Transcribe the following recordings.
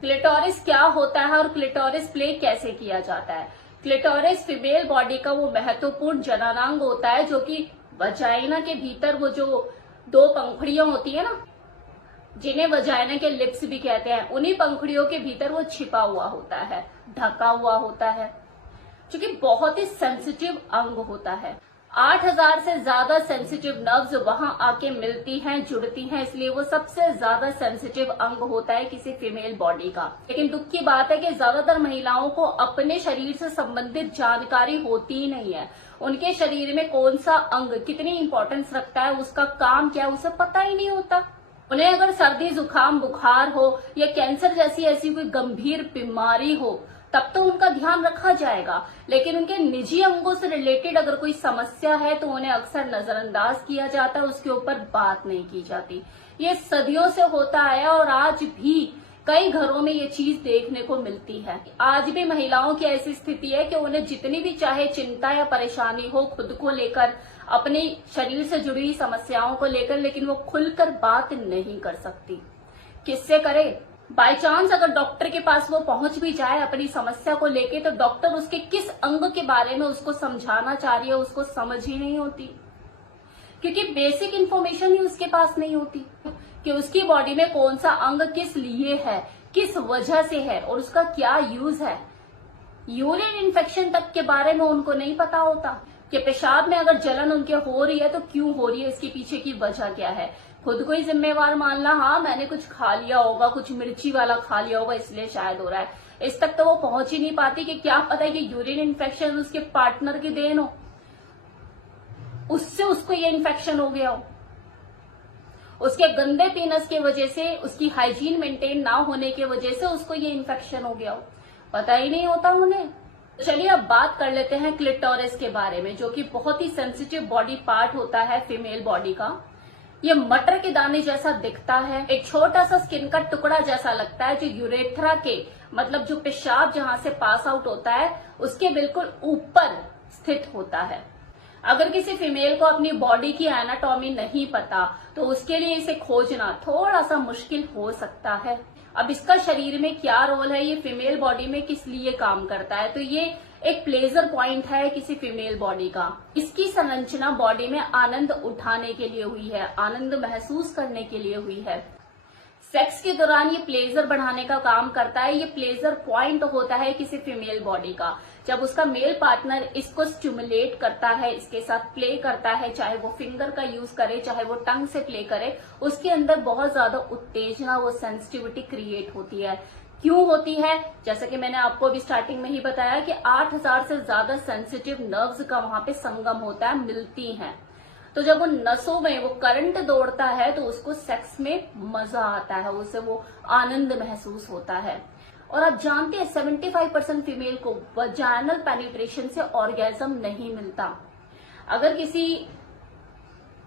Clitoris क्या होता है और क्लिटोरिस प्ले कैसे किया जाता है। क्लिटोरिस फीमेल बॉडी का वो महत्वपूर्ण जननांग होता है जो कि वजाइना के भीतर वो जो दो पंखुड़ियां होती है ना, जिन्हें वजाइना के लिप्स भी कहते हैं, उन्हीं पंखुड़ियों के भीतर वो छिपा हुआ होता है, ढका हुआ होता है, जो कि बहुत ही सेंसिटिव अंग होता है। 8000 से ज्यादा सेंसिटिव नर्व्स वहां आके मिलती हैं, जुड़ती हैं, इसलिए वो सबसे ज्यादा सेंसिटिव अंग होता है किसी फीमेल बॉडी का। लेकिन दुख की बात है कि ज्यादातर महिलाओं को अपने शरीर से संबंधित जानकारी होती ही नहीं है। उनके शरीर में कौन सा अंग कितनी इंपॉर्टेंस रखता है, उसका काम क्या है, उसे पता ही नहीं होता। उन्हें अगर सर्दी जुकाम बुखार हो या कैंसर जैसी ऐसी कोई गंभीर बीमारी हो तब तो उनका ध्यान रखा जाएगा, लेकिन उनके निजी अंगों से रिलेटेड अगर कोई समस्या है तो उन्हें अक्सर नजरअंदाज किया जाता है, उसके ऊपर बात नहीं की जाती। ये सदियों से होता आया और आज भी कई घरों में ये चीज देखने को मिलती है। आज भी महिलाओं की ऐसी स्थिति है कि उन्हें जितनी भी चाहे चिंता या परेशानी हो खुद को लेकर, अपने शरीर से जुड़ी समस्याओं को लेकर, लेकिन वो खुलकर बात नहीं कर सकती। किससे करे? बाय चांस अगर डॉक्टर के पास वो पहुंच भी जाए अपनी समस्या को लेके, तो डॉक्टर उसके किस अंग के बारे में उसको समझाना चाह रही है उसको समझ ही नहीं होती, क्योंकि बेसिक इंफॉर्मेशन ही उसके पास नहीं होती कि उसकी बॉडी में कौन सा अंग किस लिए है, किस वजह से है और उसका क्या यूज है। यूरिन इन्फेक्शन तक के बारे में उनको नहीं पता होता कि पेशाब में अगर जलन उनके हो रही है तो क्यों हो रही है, इसके पीछे की वजह क्या है। खुद को ही जिम्मेवार मानना, हाँ मैंने कुछ खा लिया होगा, कुछ मिर्ची वाला खा लिया होगा इसलिए शायद हो रहा है, इस तक तो वो पहुंच ही नहीं पाती कि क्या पता है कि यूरिन इन्फेक्शन उसके पार्टनर की देन हो, उससे उसको ये इन्फेक्शन हो गया हो, उसके गंदे पीनस की वजह से, उसकी हाइजीन मेंटेन ना होने की वजह से उसको ये इन्फेक्शन हो गया हो, पता ही नहीं होता उन्हें। चलिए अब बात कर लेते हैं क्लिटोरिस के बारे में, जो कि बहुत ही सेंसिटिव बॉडी पार्ट होता है फीमेल बॉडी का। ये मटर के दाने जैसा दिखता है, एक छोटा सा स्किन का टुकड़ा जैसा लगता है, जो यूरेथ्रा के मतलब जो पेशाब जहां से पास आउट होता है उसके बिल्कुल ऊपर स्थित होता है। अगर किसी फीमेल को अपनी बॉडी की एनाटॉमी नहीं पता तो उसके लिए इसे खोजना थोड़ा सा मुश्किल हो सकता है। अब इसका शरीर में क्या रोल है, ये फीमेल बॉडी में किस लिए काम करता है, तो ये एक प्लेजर पॉइंट है किसी फीमेल बॉडी का। इसकी संरचना बॉडी में आनंद उठाने के लिए हुई है, आनंद महसूस करने के लिए हुई है। सेक्स के दौरान ये प्लेजर बढ़ाने का काम करता है, ये प्लेजर पॉइंट होता है किसी फीमेल बॉडी का। जब उसका मेल पार्टनर इसको स्टिमुलेट करता है, इसके साथ प्ले करता है, चाहे वो फिंगर का यूज करे चाहे वो टंग से प्ले करे, उसके अंदर बहुत ज्यादा उत्तेजना, वो सेंसिटिविटी क्रिएट होती है। क्यों होती है? जैसा कि मैंने आपको अभी स्टार्टिंग में ही बताया कि 8000 से ज्यादा सेंसिटिव नर्व्स का वहां पे संगम होता है, मिलती हैं। तो जब वो नसों में वो करंट दौड़ता है तो उसको सेक्स में मजा आता है, उसे वो आनंद महसूस होता है। और आप जानते हैं 75% फीमेल को वजाइनल पेनिट्रेशन से ऑर्गेजम नहीं मिलता। अगर किसी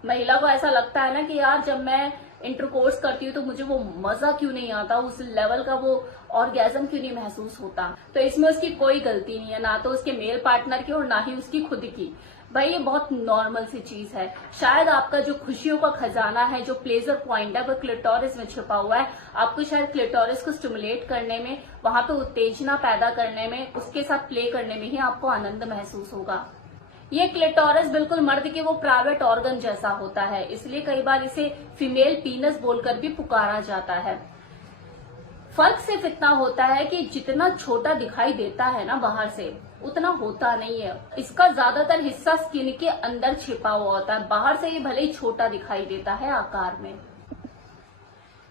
महिला को ऐसा लगता है ना कि यार जब मैं इंटरकोर्स करती हूँ तो मुझे वो मजा क्यों नहीं आता, उस लेवल का वो ऑर्गेजम क्यों नहीं महसूस होता, तो इसमें उसकी कोई गलती नहीं है, ना तो उसके मेल पार्टनर की और ना ही उसकी खुद की। भाई ये बहुत नॉर्मल सी चीज है। शायद आपका जो खुशियों का खजाना है, जो प्लेजर पॉइंट है, वो क्लिटोरिस में छिपा हुआ है। आपको शायद क्लिटोरिस को स्टिमुलेट करने में, वहां पे उत्तेजना पैदा करने में, उसके साथ प्ले करने में ही आपको आनंद महसूस होगा। ये क्लिटोरिस बिल्कुल मर्द के वो प्राइवेट ऑर्गन जैसा होता है, इसलिए कई बार इसे फीमेल पीनस बोलकर भी पुकारा जाता है। फर्क सिर्फ इतना होता है कि जितना छोटा दिखाई देता है ना बाहर से, उतना होता नहीं है। इसका ज्यादातर हिस्सा स्किन के अंदर छिपा हुआ होता है, बाहर से ये भले ही छोटा दिखाई देता है आकार में।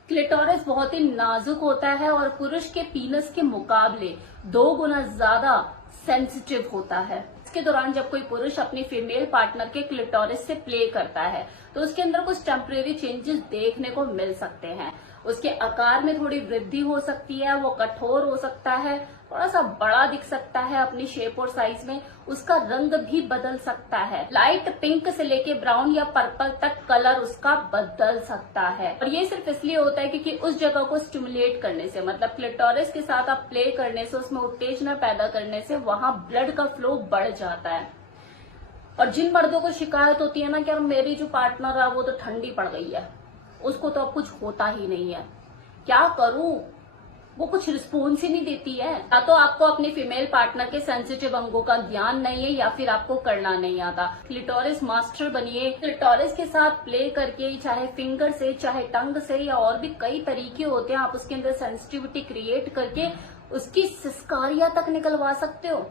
क्लिटोरिस बहुत ही नाजुक होता है और पुरुष के पीनस के मुकाबले 2 गुना ज्यादा सेंसिटिव होता है। इसके दौरान जब कोई पुरुष अपनी फीमेल पार्टनर के क्लिटोरिस से प्ले करता है तो उसके अंदर कुछ टेम्परेरी चेंजेस देखने को मिल सकते हैं। उसके आकार में थोड़ी वृद्धि हो सकती है, वो कठोर हो सकता है, थोड़ा सा बड़ा दिख सकता है अपनी शेप और साइज में, उसका रंग भी बदल सकता है, लाइट पिंक से लेके ब्राउन या पर्पल तक कलर उसका बदल सकता है। और ये सिर्फ इसलिए होता है क्योंकि उस जगह को स्टिमुलेट करने से, मतलब क्लिटोरिस के साथ आप प्ले करने से, उसमें उत्तेजना पैदा करने से वहां ब्लड का फ्लो बढ़ जाता है। और जिन मर्दों को शिकायत होती है ना कि यार मेरी जो पार्टनर है वो तो ठंडी पड़ गई है, उसको तो अब कुछ होता ही नहीं है, क्या करूं, वो कुछ रिस्पॉन्स ही नहीं देती है। या तो आपको अपने फीमेल पार्टनर के सेंसिटिव अंगों का ज्ञान नहीं है या फिर आपको करना नहीं आता। क्लिटोरिस मास्टर बनिए। क्लिटोरिस के साथ प्ले करके, चाहे फिंगर से, चाहे टंग से, या और भी कई तरीके होते हैं, आप उसके अंदर सेंसिटिविटी क्रिएट करके उसकी सिस्कारियां तक निकलवा सकते हो।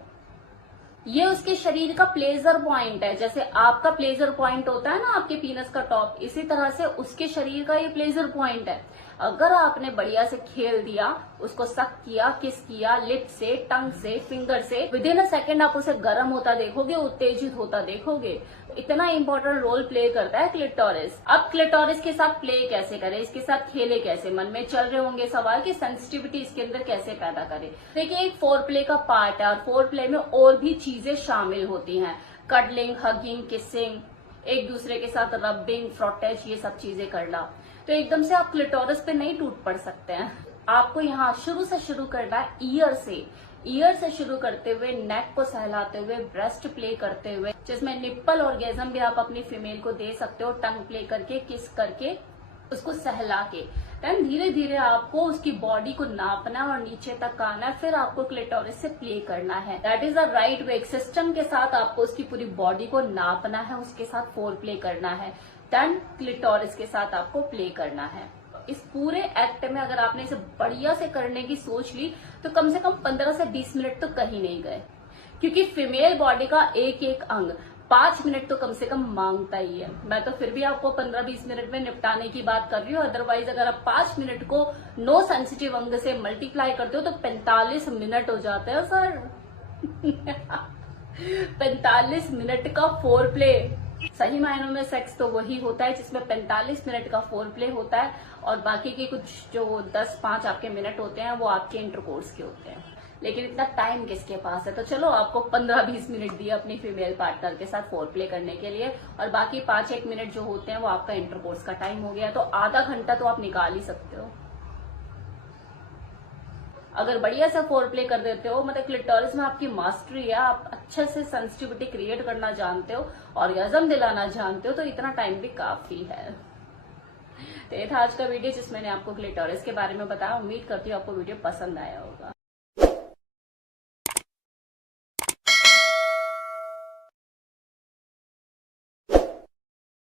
ये उसके शरीर का प्लेजर पॉइंट है। जैसे आपका प्लेजर पॉइंट होता है ना आपके पीनस का टॉप, इसी तरह से उसके शरीर का ये प्लेजर पॉइंट है। अगर आपने बढ़िया से खेल दिया, उसको सक किया, किस किया, लिप से, टंग से, फिंगर से, विद इन अ सेकेंड आप उसे गर्म होता देखोगे, उत्तेजित होता देखोगे। इतना इंपॉर्टेंट रोल प्ले करता है क्लिटोरिस। अब क्लिटोरिस के साथ प्ले कैसे करें, इसके साथ खेले कैसे, मन में चल रहे होंगे सवाल कि सेंसिटिविटी इसके अंदर कैसे पैदा करें। देखिए, एक फोर प्ले का पार्ट है और फोर प्ले में और भी चीजें शामिल होती हैं। कडलिंग, हगिंग, किसिंग, एक दूसरे के साथ रबिंग, फ्रॉटेज, ये सब चीजें करना। तो एकदम से आप क्लिटोरिस पे नहीं टूट पड़ सकते हैं। आपको यहाँ शुरू से शुरू करना है ईयर से शुरू करते हुए, नेक को सहलाते हुए, ब्रेस्ट प्ले करते हुए, जिसमें निप्पल ऑर्गेजम भी आप अपनी फीमेल को दे सकते हो, टंग प्ले करके, किस करके, उसको सहला के। देन धीरे धीरे आपको उसकी बॉडी को नापना और नीचे तक आना है, फिर आपको क्लिटोरिस से प्ले करना है। That is the right way. System के साथ आपको उसकी पूरी बॉडी को नापना है, उसके साथ फोर प्ले करना है, देन क्लिटोरिस के साथ आपको प्ले करना है। इस पूरे एक्ट में अगर आपने इसे बढ़िया से करने की सोच ली तो कम से कम 15 से 20 मिनट तो कहीं नहीं गए, क्योंकि फीमेल बॉडी का एक एक अंग 5 मिनट तो कम से कम मांगता ही है। मैं तो फिर भी आपको 15-20 मिनट में निपटाने की बात कर रही हूँ। अदरवाइज अगर आप 5 मिनट को नो सेंसिटिव अंग से मल्टीप्लाई करते हो तो 45 मिनट हो जाते हैं सर। 45 मिनट का फोर प्ले। सही मायनों में सेक्स तो वही होता है जिसमें 45 मिनट का फोर प्ले होता है, और बाकी के कुछ जो 10-5 आपके मिनट होते हैं वो आपके इंटरकोर्स के होते हैं। लेकिन इतना टाइम किसके पास है? तो चलो आपको 15-20 मिनट दिए अपनी फीमेल पार्टनर के साथ फोर प्ले करने के लिए, और बाकी 5-1 मिनट जो होते हैं वो आपका इंटरकोर्स का टाइम हो गया। तो आधा घंटा तो आप निकाल ही सकते हो। अगर बढ़िया से फोर प्ले कर देते हो, मतलब क्लिटोरिस में आपकी मास्टरी है, आप अच्छे से सेंसिटिविटी क्रिएट करना जानते हो, ऑर्गेज़म दिलाना जानते हो, तो इतना टाइम भी काफी है। तो ये था आज का वीडियो जिसमें मैंने आपको क्लिटोरिस के बारे में बताया। उम्मीद करती हूँ आपको वीडियो पसंद आया होगा।